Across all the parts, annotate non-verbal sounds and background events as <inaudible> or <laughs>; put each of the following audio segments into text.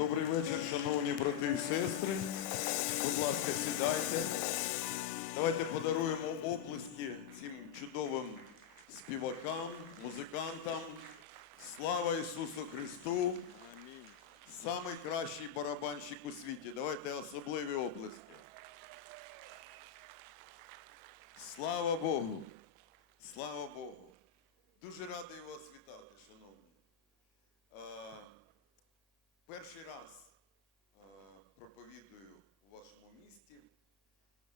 Добрий вечір, шановні брати і сестри. Будь ласка, сідайте. Давайте подаруємо оплески цим чудовим співакам, музикантам. Слава Ісусу Христу! Самий кращий барабанщик у світі. Давайте особливі оплески. Слава Богу! Слава Богу! Дуже радий вас вітати, шановні. Перший раз е, проповідую у вашому місті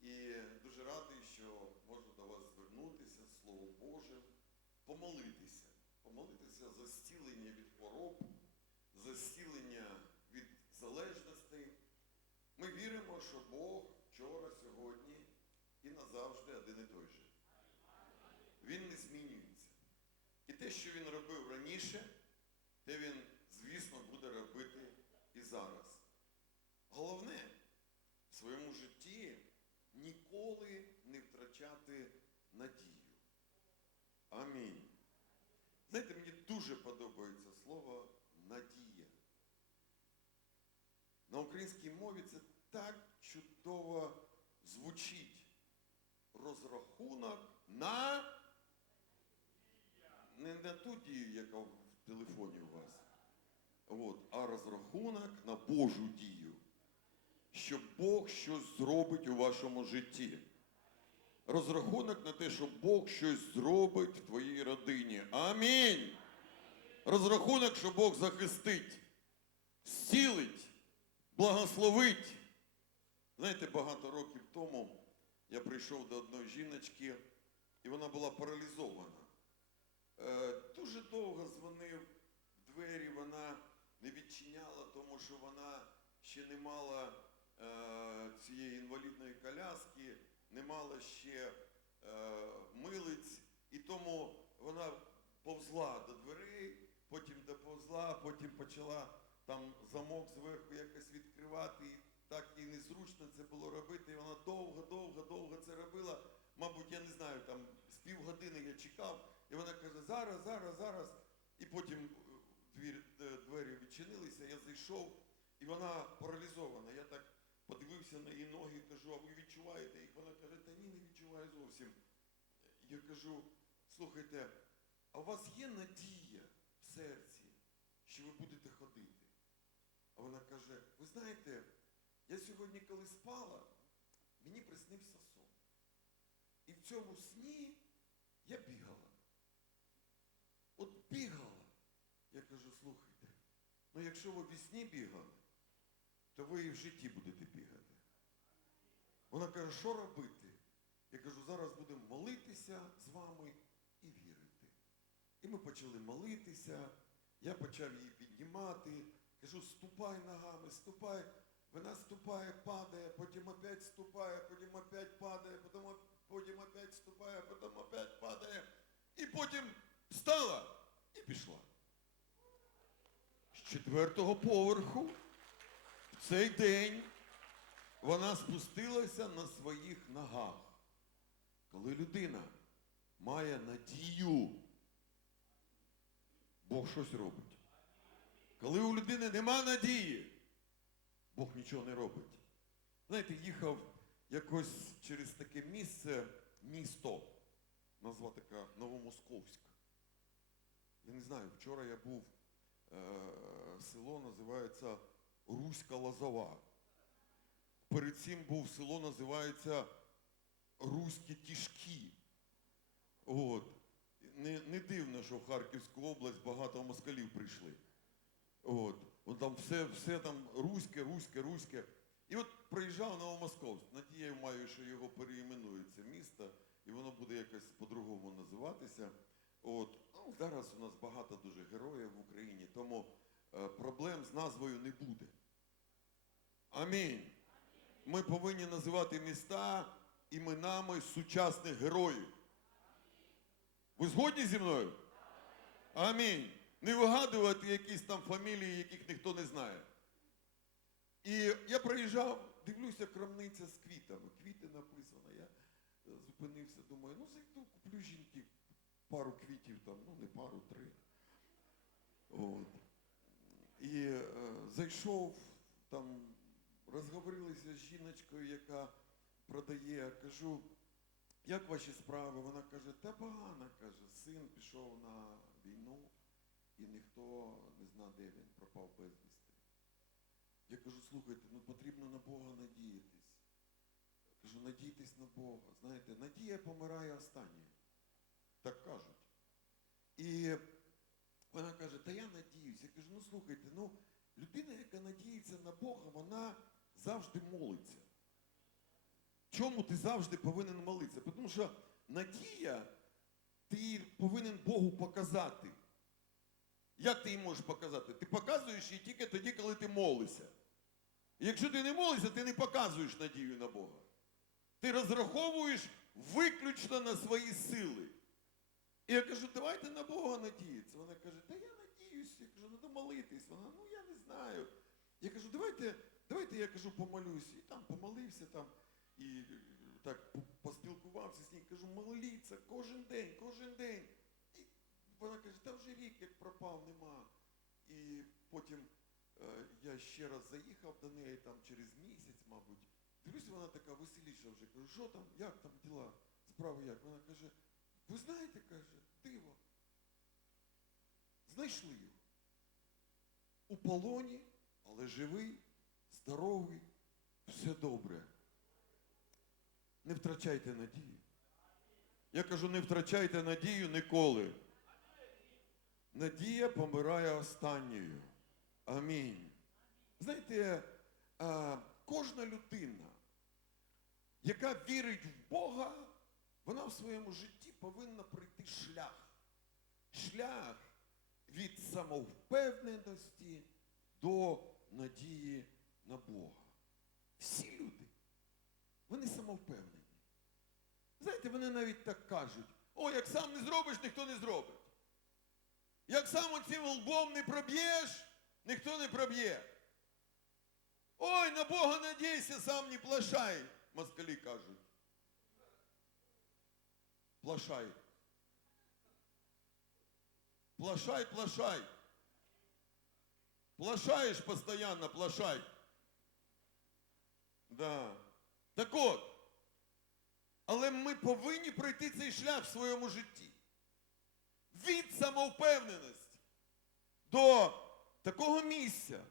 і дуже радий, що можу до вас звернутися, Слово Боже, помолитися, помолитися за зцілення від хвороб, за зцілення від залежностей. Ми віримо, що Бог вчора, сьогодні і назавжди один і той же. Він не змінюється. І те, що він робив раніше, те він, звісно, буде робити зараз. Головне в своєму житті ніколи не втрачати надію. Амінь. Знаєте, мені дуже подобається слово надія. На українській мові це так чудово звучить. Розрахунок на не на ту дію, яка в телефоні у вас, от, а розрахунок на Божу дію, що Бог щось зробить у вашому житті. Розрахунок на те, що Бог щось зробить в твоїй родині. Амінь. Розрахунок, що Бог захистить, зцілить, благословить. Знаєте, багато років тому я прийшов до одної жіночки, і вона була паралізована. Е, Дуже довго дзвонив в двері, вона не відчиняла, тому що вона ще не мала е, цієї інвалідної коляски, не мала ще е, милиць, і тому вона повзла до дверей, потім доповзла, потім почала там замок зверху якось відкривати. І так їй незручно це було робити. І вона довго, довго, довго це робила. Мабуть, я не знаю, там з півгодини я чекав, і вона каже, зараз, зараз, зараз. І потім двір, е, двері відчинилися, я зайшов, і вона паралізована. Я так подивився на її ноги, і кажу, а ви відчуваєте їх? Вона каже, та ні, не відчуваю зовсім. Я кажу, слухайте, а у вас є надія в серці, що ви будете ходити? А вона каже, ви знаєте, я сьогодні, коли спала, мені приснився сон. І в цьому сні я бігала. От бігала. Я кажу, слухайте, ну якщо ви в сні бігали, то ви і в житті будете бігати. Вона каже, що робити? Я кажу, зараз будемо молитися з вами і вірити. І ми почали молитися, я почав її піднімати, кажу, ступай ногами, ступай. Вона ступає, падає, потім опять ступає, потім опять падає, потім, потім опять ступає, потім опять падає. І потім встала і пішла. Четвертого поверху в цей день вона спустилася на своїх ногах. Коли людина має надію, Бог щось робить. Коли у людини нема надії, Бог нічого не робить. Знаєте, їхав якось через таке місце, місто, назва така Новомосковськ. Я не знаю, вчора я був, село називається Руська Лозова. Перед цим був село, називається Руські Тішки. От. Не, не дивно, що в Харківську область багато москалів прийшли. От. От там все, все там руське, руське, руське. І от приїжджав Новомосковськ. Надією маю, що його переіменують це місто, і воно буде якось по-другому називатися. От. Ну, зараз у нас багато дуже героїв в Україні, тому е, проблем з назвою не буде. Амінь. Ми повинні називати міста іменами сучасних героїв. Ви згодні зі мною? Амінь. Не вигадувати якісь там фамілії, яких ніхто не знає. І я приїжджав, дивлюся, крамниця з квітами. Квіти написано. Я е, зупинився, думаю, ну зайду, куплю жінки пару квітів там, ну не пару, три. От. І е, зайшов, там розговорилися з жіночкою, яка продає. Кажу, як ваші справи? Вона каже, та погано, каже, син пішов на війну, і ніхто не зна, де він пропав безвісти. Я кажу, слухайте, ну потрібно на Бога надіятись. Кажу, надійтесь на Бога. Знаєте, надія помирає останньою. Так кажуть. І вона каже, та я надіюсь. Я кажу, ну слухайте, ну людина, яка надіється на Бога, вона завжди молиться. Чому ти завжди повинен молитися? Тому що надія ти повинен Богу показати. Як ти її можеш показати? Ти показуєш її тільки тоді, коли ти молишся. Якщо ти не молишся, ти не показуєш надію на Бога. Ти розраховуєш виключно на свої сили. І я кажу, давайте на Бога надіятися. Вона каже, та я надіюсь. Я кажу, ну то молитись. Вона, ну я не знаю. Я кажу, давайте, давайте я кажу, помолюсь. І там помолився там і е, так поспілкувався з ним. Кажу, моліться кожен день, кожен день. І вона каже, та вже рік як пропав, нема. І потім е, я ще раз заїхав до неї там через місяць, мабуть. Дивлюся, вона така веселіша вже. Кажу, що там, як там діла, справи як? Вона каже, ви знаєте, каже, диво. Знайшли його. У полоні, але живий, здоровий, все добре. Не втрачайте надію. Я кажу, не втрачайте надію ніколи. Надія помирає останньою. Амінь. Знаєте, кожна людина, яка вірить в Бога, вона в своєму житті повинна пройти шлях. Шлях від самовпевненості до надії на Бога. Всі люди, вони самовпевнені. Знаєте, вони навіть так кажуть, о, як сам не зробиш, ніхто не зробить. Як сам оцим лбом не проб'єш, ніхто не проб'є. Ой, на Бога надійся, сам не плашай, москалі кажуть. Плашай. Плашай, плашай. Плашаешь постоянно, плашай. Да. Так от. Але ми повинні пройти цей шлях в своєму житті. Від самовпевненості до такого місця,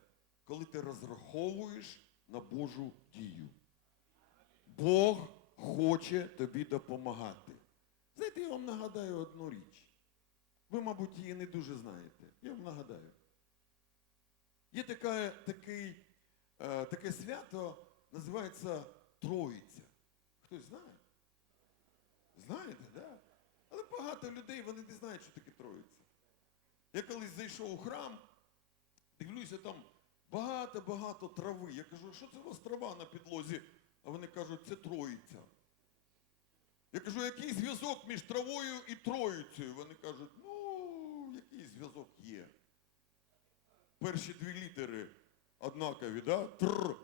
коли ти розраховуєш на Божу дію. Бог хоче тобі допомагати. Знаєте, я вам нагадаю одну річ. Ви, мабуть, її не дуже знаєте. Я вам нагадаю. Є така, такий, е, таке свято, називається Троїця. Хтось знає? Знаєте? Да? Але багато людей вони не знають, що таке Троїця. Я колись зайшов у храм, дивлюся, там багато-багато трави. Я кажу, що це у вас трава на підлозі? А вони кажуть, це Троїця. Я кажу, який зв'язок між травою і троїцею? Вони кажуть, ну, який зв'язок є. Перші дві літери однакові, да? Тр.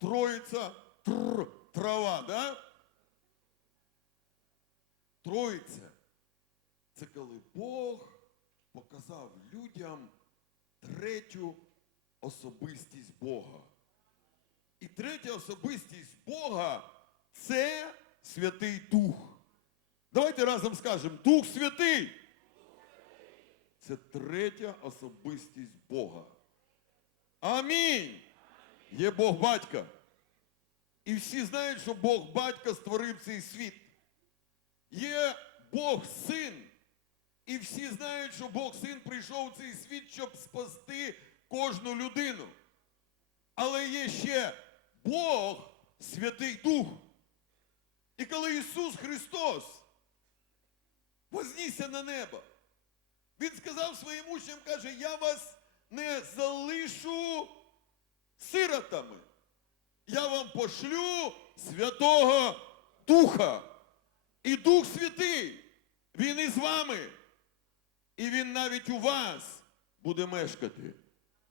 Троїця, тр, трава, да? Троїця. Це коли Бог показав людям третю особистість Бога. І третя особистість Бога це Святий Дух. Давайте разом скажемо Дух Святий. Це третя особистість Бога. Амінь. Є Бог батька. І всі знають, що Бог батька створив цей світ. Є Бог син. І всі знають, що Бог син прийшов у цей світ, щоб спасти кожну людину. Але є ще Бог Святий Дух. І коли Ісус Христос вознісся на небо, Він сказав своїм учням, каже, я вас не залишу сиротами. Я вам пошлю Святого Духа. І Дух Святий, Він із вами. І Він навіть у вас буде мешкати.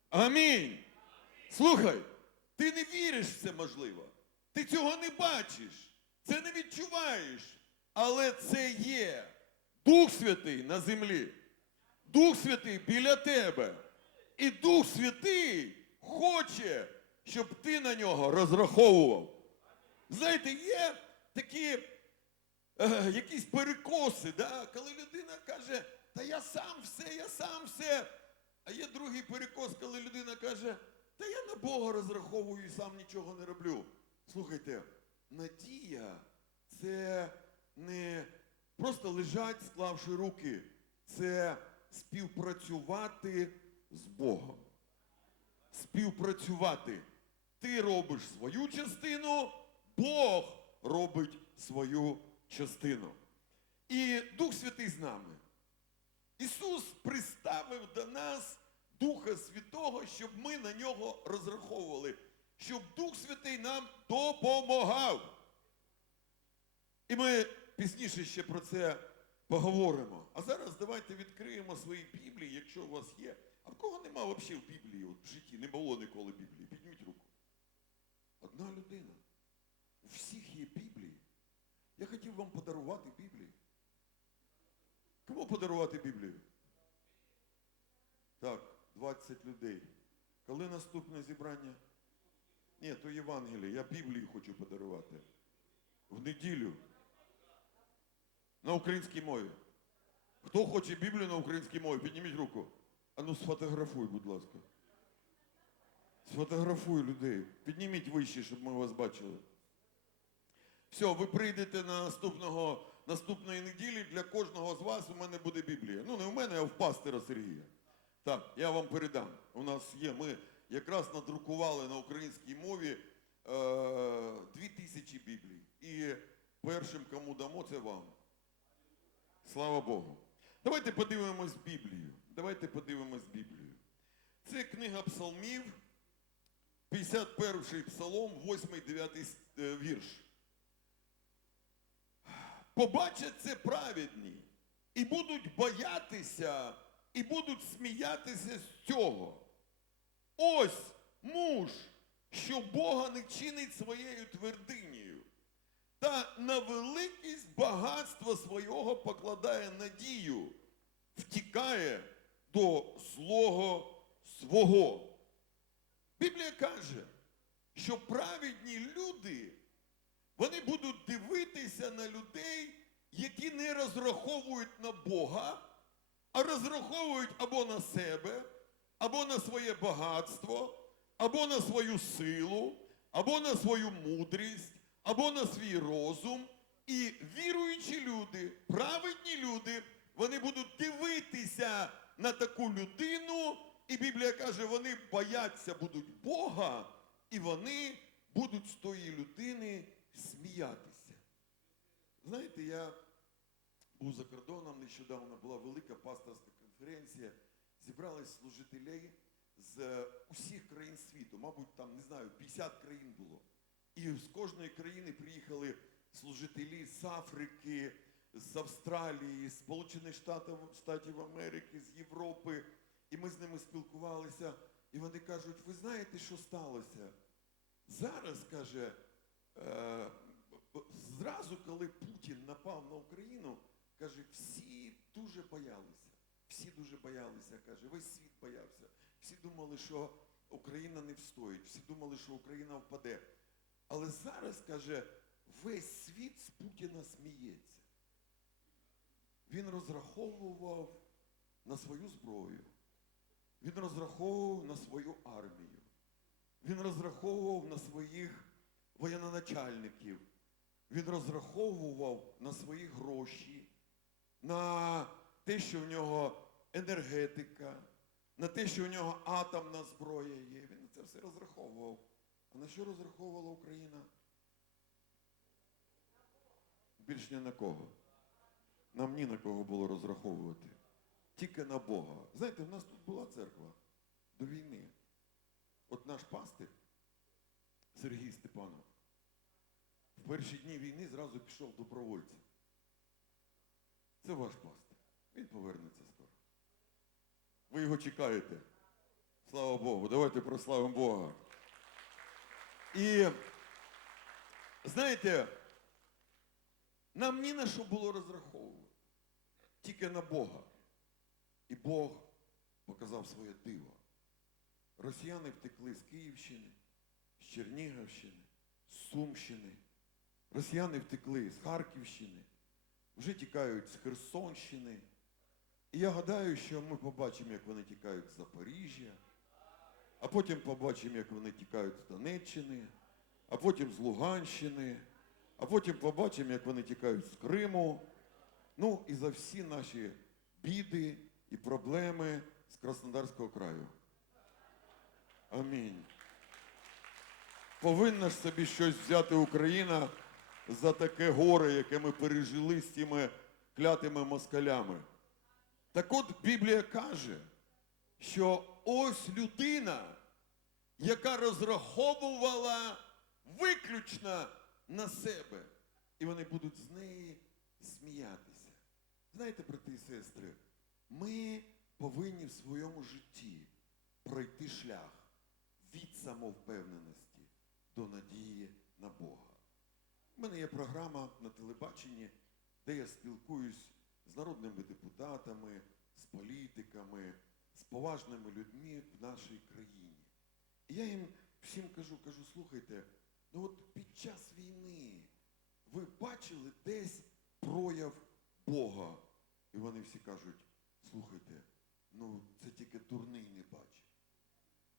Амінь. Слухай, ти не віриш в це можливо. Ти цього не бачиш. Це не відчуваєш. Але це є Дух Святий на землі. Дух Святий біля тебе. І Дух Святий хоче, щоб ти на нього розраховував. Знаєте, є такі е, якісь перекоси, да? коли людина каже, та я сам все, я сам все. А є другий перекос, коли людина каже, та я на Бога розраховую і сам нічого не роблю. Слухайте, надія це не просто лежать, склавши руки, це співпрацювати з Богом. Співпрацювати. Ти робиш свою частину, Бог робить свою частину. І Дух Святий з нами. Ісус приставив до нас Духа Святого, щоб ми на нього розраховували, щоб Дух Святий нам допомагав. І ми пізніше ще про це поговоримо. А зараз давайте відкриємо свої Біблії, якщо у вас є. А в кого нема взагалі в Біблії? От в житті не було ніколи Біблії. Підніміть руку. Одна людина. У всіх є Біблії. Я хотів вам подарувати Біблію. Кому подарувати Біблію? Так, 20 людей. Коли наступне зібрання? Ні, то Євангеліє. Я Біблію хочу подарувати. В неділю. На українській мові. Хто хоче Біблію на українській мові? Підніміть руку. А ну сфотографуй, будь ласка. Сфотографуй людей. Підніміть вище, щоб ми вас бачили. Все, ви прийдете на наступного, наступної неділі. Для кожного з вас у мене буде Біблія. Ну, не у мене, а в пастира Сергія. Так, я вам передам. У нас є. Ми якраз надрукували на українській мові е, дві тисячі Біблій. І першим, кому дамо, це вам. Слава Богу. Давайте подивимось Біблію. Давайте подивимось Біблію. Це книга псалмів, 51-й псалом, 8-9 е, вірш. Побачать це праведні і будуть боятися, і будуть сміятися з цього. Ось муж, що Бога не чинить своєю твердинею, та на великість багатства свого покладає надію, втікає до злого свого. Біблія каже, що праведні люди, вони будуть дивитися на людей, які не розраховують на Бога, а розраховують або на себе, або на своє багатство, або на свою силу, або на свою мудрість, або на свій розум. І віруючі люди, праведні люди, вони будуть дивитися на таку людину, і Біблія каже, вони бояться будуть Бога, і вони будуть з тої людини сміятися. Знаєте, я був за кордоном нещодавно, була велика пасторська конференція, зібрались служителі з е, усіх країн світу, мабуть, там, не знаю, 50 країн було. І з кожної країни приїхали служителі з Африки, з Австралії, з Сполучених Штатів, Штатів Америки, з Європи. І ми з ними спілкувалися, і вони кажуть, ви знаєте, що сталося? Зараз, каже, е, зразу, коли Путін напав на Україну, каже, всі дуже боялися. Всі дуже боялися, каже, весь світ боявся. Всі думали, що Україна не встоїть, всі думали, що Україна впаде. Але зараз, каже, весь світ з Путіна сміється. Він розраховував на свою зброю. Він розраховував на свою армію. Він розраховував на своїх воєноначальників. Він розраховував на свої гроші, на те, що в нього енергетика, на те, що в нього атомна зброя є. Він на це все розраховував. А на що розраховувала Україна? Більш ні на кого. Нам ні на кого було розраховувати. Тільки на Бога. Знаєте, в нас тут була церква до війни. От наш пастир Сергій Степанов в перші дні війни зразу пішов добровольцем. Це ваш пастир. Він повернеться скоро. Ви його чекаєте. Слава Богу. Давайте прославимо Бога. І знаєте, нам ні на що було розраховувати. Тільки на Бога. І Бог показав своє диво. Росіяни втекли з Київщини, з Чернігівщини, з Сумщини. Росіяни втекли з Харківщини, вже тікають з Херсонщини. І я гадаю, що ми побачимо, як вони тікають з Запоріжжя, а потім побачимо, як вони тікають з Донеччини, а потім з Луганщини, а потім побачимо, як вони тікають з Криму. Ну і за всі наші біди і проблеми з Краснодарського краю. Амінь. Повинна ж собі щось взяти Україна за таке горе, яке ми пережили з цими клятими москалями. Так от Біблія каже, що ось людина, яка розраховувала виключно на себе, і вони будуть з неї сміятися. Знаєте, брати і сестри, ми повинні в своєму житті пройти шлях від самовпевненості до надії на Бога. У мене є програма на телебаченні, де я спілкуюсь з народними депутатами, з політиками, з поважними людьми в нашій країні. І я їм всім кажу, кажу, слухайте, ну от під час війни ви бачили десь прояв Бога. І вони всі кажуть, слухайте, ну це тільки дурний не бачить.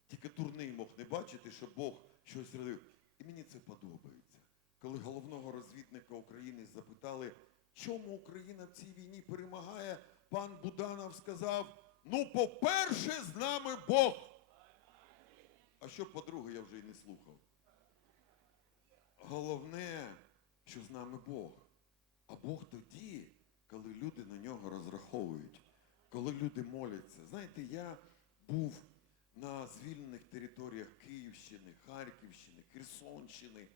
Тільки дурний мог не бачити, що Бог щось робив. І мені це подобається. Коли головного розвідника України запитали, чому Україна в цій війні перемагає, пан Буданов сказав, ну, по-перше, з нами Бог. А що по-друге, я вже й не слухав. Головне, що з нами Бог. А Бог тоді, коли люди на нього розраховують, коли люди моляться. Знаєте, я був на звільнених територіях Київщини, Харківщини, Херсонщини.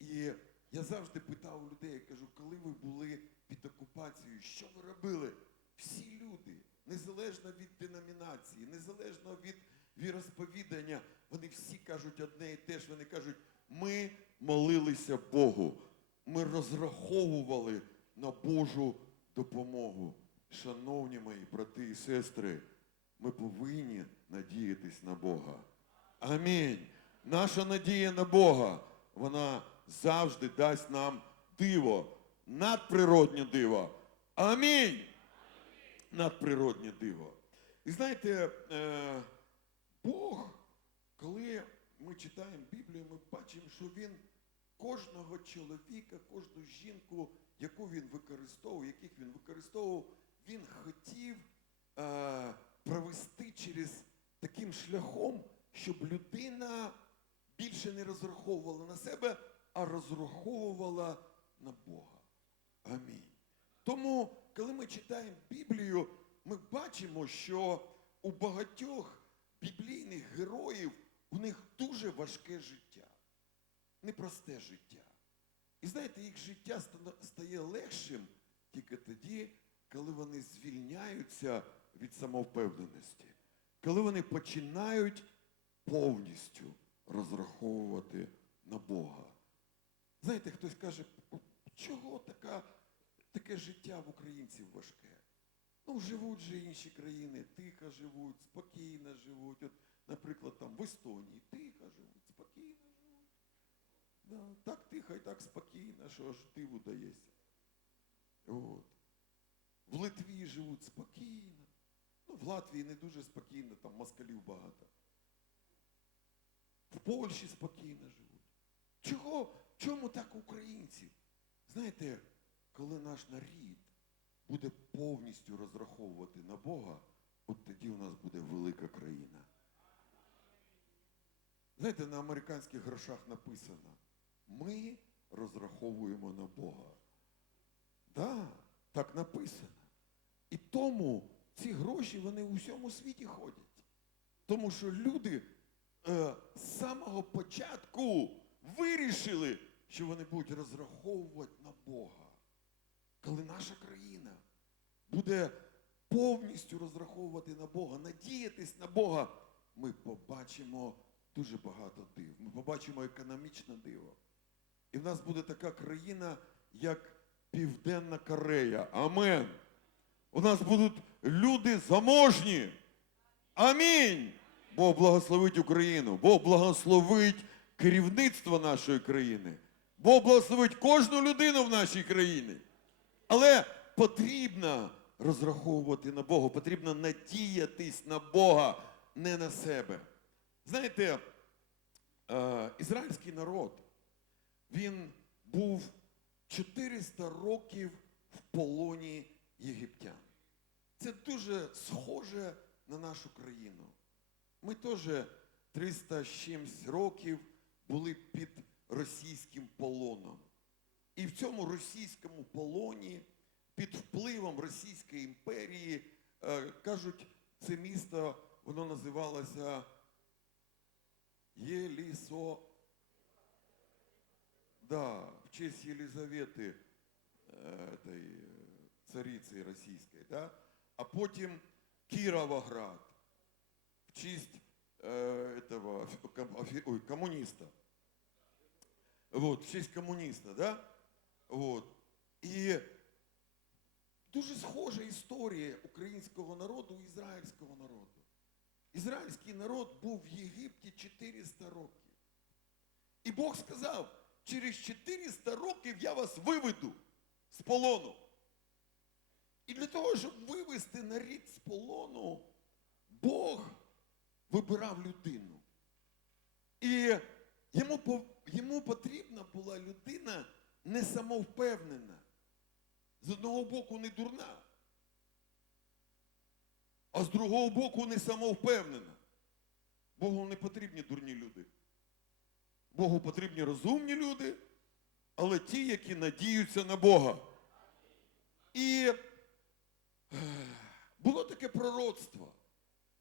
І я завжди питав людей, я кажу, коли ви були під окупацією, що ви робили? Всі люди, незалежно від деномінації, незалежно від віросповідання, вони всі кажуть одне і те ж. Вони кажуть, ми молилися Богу, ми розраховували на Божу допомогу. Шановні мої брати і сестри, ми повинні надіятись на Бога. Амінь. Наша надія на Бога, вона завжди дасть нам диво, надприроднє диво. Амінь. Надприроднє диво. І знаєте, е, Бог, коли ми читаємо Біблію, ми бачимо, що Він кожного чоловіка, кожну жінку, яку він використовував, яких він використовував, він хотів е, провести через таким шляхом, щоб людина більше не розраховувала на себе, а розраховувала на Бога. Амінь. Тому, коли ми читаємо Біблію, ми бачимо, що у багатьох біблійних героїв у них дуже важке життя, непросте життя. І знаєте, їх життя стає легшим тільки тоді, коли вони звільняються від самовпевненості, коли вони починають повністю розраховувати на Бога. Знаєте, хтось каже, чого така, таке життя в українців важке? Ну, живуть же інші країни, тихо живуть, спокійно живуть. От, наприклад, там в Естонії тихо живуть, спокійно живуть. Да, так тихо і так спокійно, що аж диву дається. От. В Литві живуть спокійно. Ну, в Латвії не дуже спокійно, там москалів багато. В Польщі спокійно живуть. Чого? Чому так українців? Знаєте, коли наш нарід буде повністю розраховувати на Бога, от тоді у нас буде велика країна. Знаєте, на американських грошах написано, ми розраховуємо на Бога. Да, так написано. І тому ці гроші вони у всьому світі ходять. Тому що люди е, з самого початку вирішили, що вони будуть розраховувати на Бога. Коли наша країна буде повністю розраховувати на Бога, надіятись на Бога, ми побачимо дуже багато див. Ми побачимо економічне диво. І в нас буде така країна, як Південна Корея. Амен. У нас будуть люди заможні. Амінь. Бог благословить Україну, Бог благословить керівництво нашої країни, Бог благословить кожну людину в нашій країні. Але потрібно розраховувати на Бога, потрібно надіятись на Бога, не на себе. Знаєте, е, ізраїльський народ, він був 400 років в полоні єгиптян. Це дуже схоже на нашу країну. Ми теж 300 з чимсь років були під російським полоном. І в цьому російському полоні, під впливом Російської імперії, е, кажуть, це місто, воно називалося Єлісо. Да, в честь Єлизавети, е, этой, е, цариці російської, да? а потім Кіровоград в честь э, этого офи- <laughs> ком- офи- ой, коммуниста. Вот, в честь коммуниста, да? Вот. І дуже схожа історія українського народу і ізраїльського народу. Ізраїльський народ був в Єгипті 400 років. І Бог сказав, через 400 років я вас виведу з полону. І для того, щоб вивести нарід з полону, Бог вибирав людину. І йому, йому потрібна була людина не самовпевнена. З одного боку не дурна, а з другого боку не самовпевнена. Богу не потрібні дурні люди. Богу потрібні розумні люди, але ті, які надіються на Бога. І було таке пророцтво,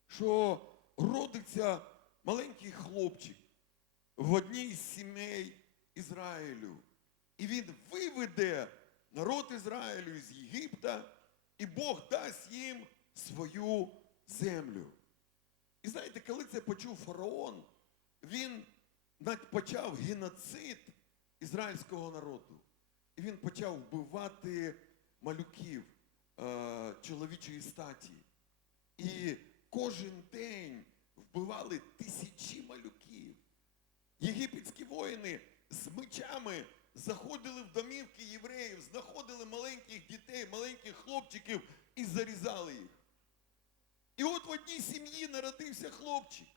що родиться маленький хлопчик в одній з сімей Ізраїлю. І він виведе народ Ізраїлю з Єгипта, і Бог дасть їм свою землю. І знаєте, коли це почув фараон, він почав геноцид ізраїльського народу. І він почав вбивати малюків е, чоловічої статі. І кожен день вбивали тисячі малюків. Єгипетські воїни з мечами заходили в домівки євреїв, знаходили маленьких дітей, маленьких хлопчиків і зарізали їх. І от в одній сім'ї народився хлопчик.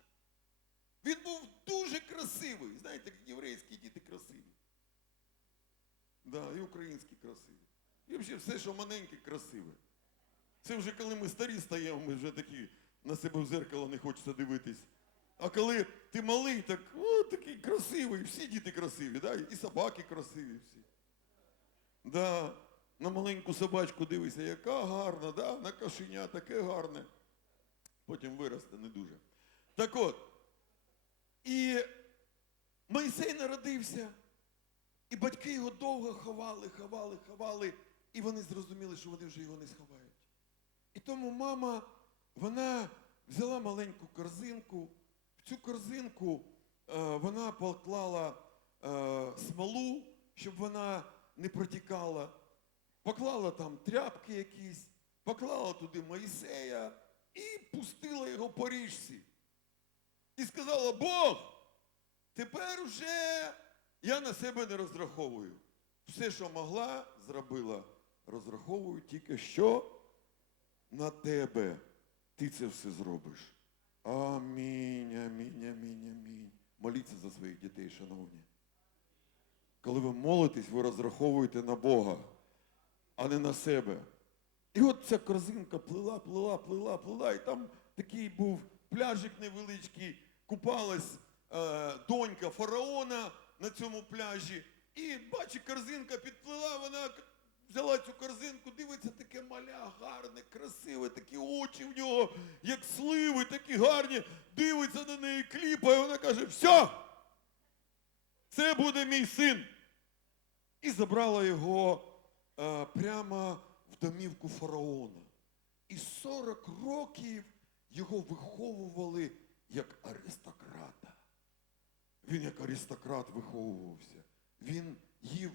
Він був дуже красивий. Знаєте, єврейські діти красиві. Да, і українські красиві. І взагалі все, що маленьке, красиве. Це вже коли ми старі стаємо, ми вже такі на себе в зеркало не хочеться дивитись. А коли ти малий, так о, такий красивий, всі діти красиві, да? і собаки красиві всі. Да. На маленьку собачку дивися, яка гарна, да? на кошеня таке гарне. Потім виросте не дуже. Так от. І Мойсей народився, і батьки його довго ховали, ховали, ховали, і вони зрозуміли, що вони вже його не сховають. І тому мама, вона взяла маленьку корзинку, цю корзинку е, вона поклала е, смолу, щоб вона не протікала, поклала там тряпки якісь, поклала туди Моїсея і пустила його по річці. І сказала, Бог, тепер вже я на себе не розраховую. Все, що могла, зробила. Розраховую тільки що на тебе. Ти це все зробиш. Амінь, амінь, амінь, амінь. Моліться за своїх дітей, шановні. Коли ви молитесь, ви розраховуєте на Бога, а не на себе. І от ця корзинка плила, плила, плила, плила, і там такий був пляжик невеличкий, купалась е, донька фараона на цьому пляжі. І бачить, корзинка підплила, вона взяла цю корзинку, дивиться, таке маля гарне, красиве, такі очі в нього, як сливи, такі гарні, дивиться на неї, кліпає, вона каже, все, це буде мій син. І забрала його е, прямо в домівку фараона. І 40 років його виховували як аристократа. Він як аристократ виховувався. Він їв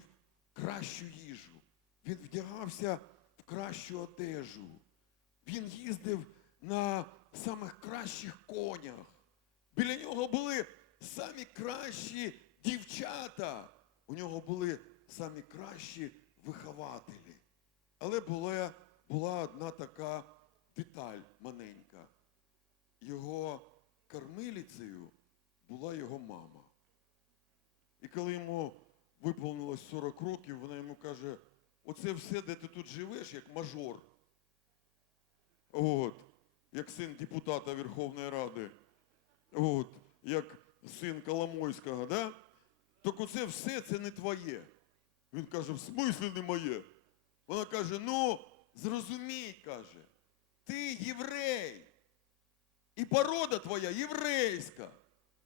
кращу їжу. Він вдягався в кращу одежу. Він їздив на самих кращих конях. Біля нього були самі кращі дівчата. У нього були самі кращі вихователі. Але була, була одна така деталь маленька. Його кормилицею була його мама. І коли йому виповнилось 40 років, вона йому каже, оце все, де ти тут живеш, як мажор. От, як син депутата Верховної Ради. От, як син Коломойського, да? Так оце все це не твоє. Він каже, в смислі не моє? Вона каже, ну, зрозумій, каже, ти єврей. І порода твоя єврейська.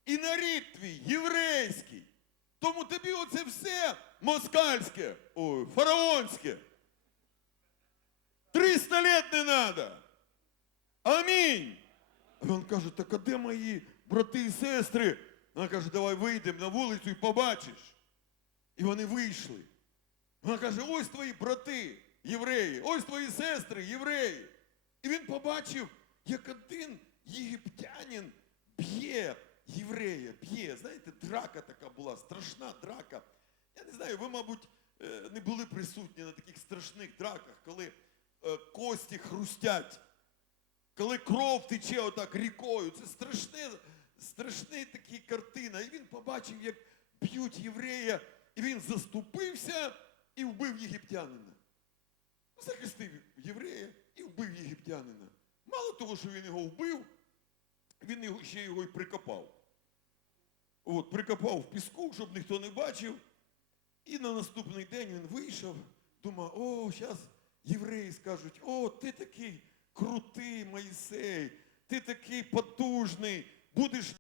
І нарід твій єврейський. Тому тобі оце все москальське, ой, фараонське. 300 лет не надо. Амінь. А він каже, так а де мої брати і сестри? Вона каже, давай вийдемо на вулицю і побачиш. І вони вийшли. Вона каже, ось твої брати, євреї, ось твої сестри, євреї. І він побачив, як один єгиптянин б'є єврея, б'є. Знаєте, драка така була, страшна драка. Я не знаю, ви, мабуть, е, не були присутні на таких страшних драках, коли е, кості хрустять, коли кров тече отак рікою. Це страшне, страшна такі картина. І він побачив, як б'ють єврея, і він заступився і вбив єгиптянина. Захистив єврея і вбив єгиптянина. Мало того, що він його вбив, він ще його й прикопав. От, прикопав в піску, щоб ніхто не бачив. І на наступний день він вийшов, думав, о, зараз євреї скажуть, о, ти такий крутий Моїсей, ти такий потужний, будеш